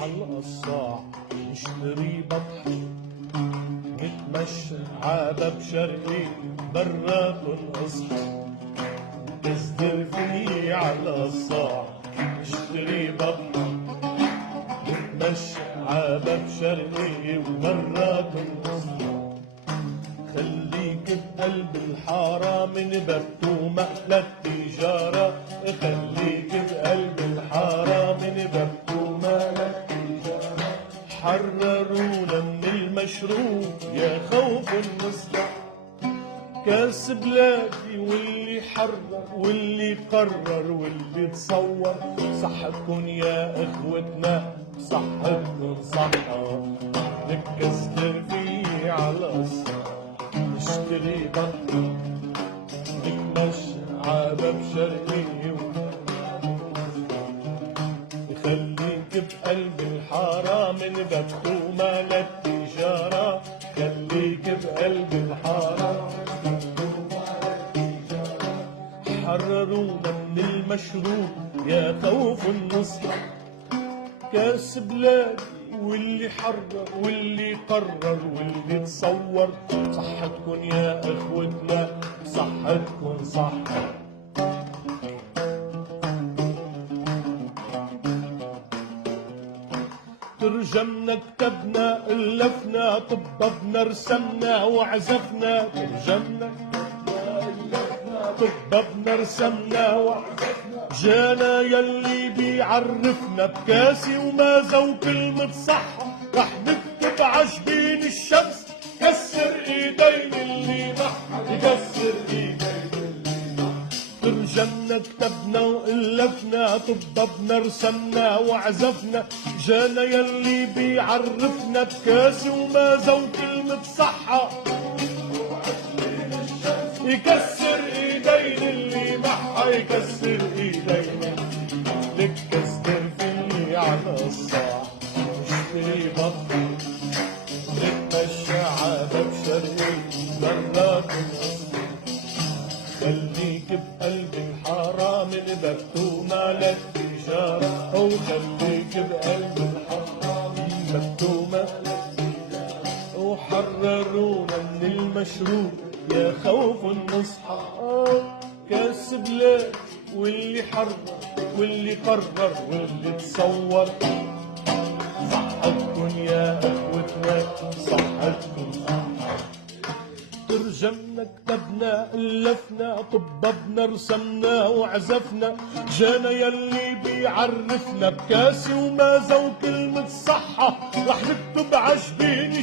عالقصاع نشتري بطحة نتمشى عابب شرقي برات اصحى تصدر فيني عالقصاع نشتري بطحة نتمشى عابب شرقي وبرات اصحى خليك بقلب الحارة من ببتومة للتجارة خليك بقلب الحارة من ببتومة للتجارة حررونا من المشروب يا خوف النصرة كاس بلادي واللي حرر واللي قرر واللي تصور صحتكن يا اخوتنا صحتكن صحة نكسر فيه على الصحة نشتري بطل نتمشى عابب شرقي خليك بقلب الحارة من ببتومة للتجارة خليك بقلب الحارة حررونا من المشروب يا خوف النصرة كاس بلادي واللي حرر واللي قرر واللي تصور صحتكن يا اخوتنا صحتكن صحة ترجمنا كتبنا ألفنا طببنا رسمنا وعزفنا ترجمنا طببنا رسمنا وعزفنا جانا يلي بيعرفنا بكاسي ومازا وكلمة صحة رح نكتب عجبين الشمس كسر ايدين اللي نحر يكسر ايدين اللي نحر ترجمنا كتبنا وألفنا طببنا رسمنا وعزفنا جانا يلي بيعرفنا بكاسي ومازا وكلمة صحة يكسر ايدين اللي معها يكسر ايدين لك كسر فيني على الصاع نشتري بطل نتمشى عابب شرقي برات الاصل خليك بقلب الحارة من ببتومة للتجارة او خليك بقلب الحارة من ببتومة للتجارة وحررونا من المشروب يا خوف النصحى كاس بلاد واللي حرر واللي قرر واللي تصور صحتكن يا اخوتنا صحتكن ترجمنا كتبنا ألفنا طببنا رسمنا وعزفنا جانا يلي بيعرفنا بكاسي ومازا وكلمة صحة رح نكتب عجبين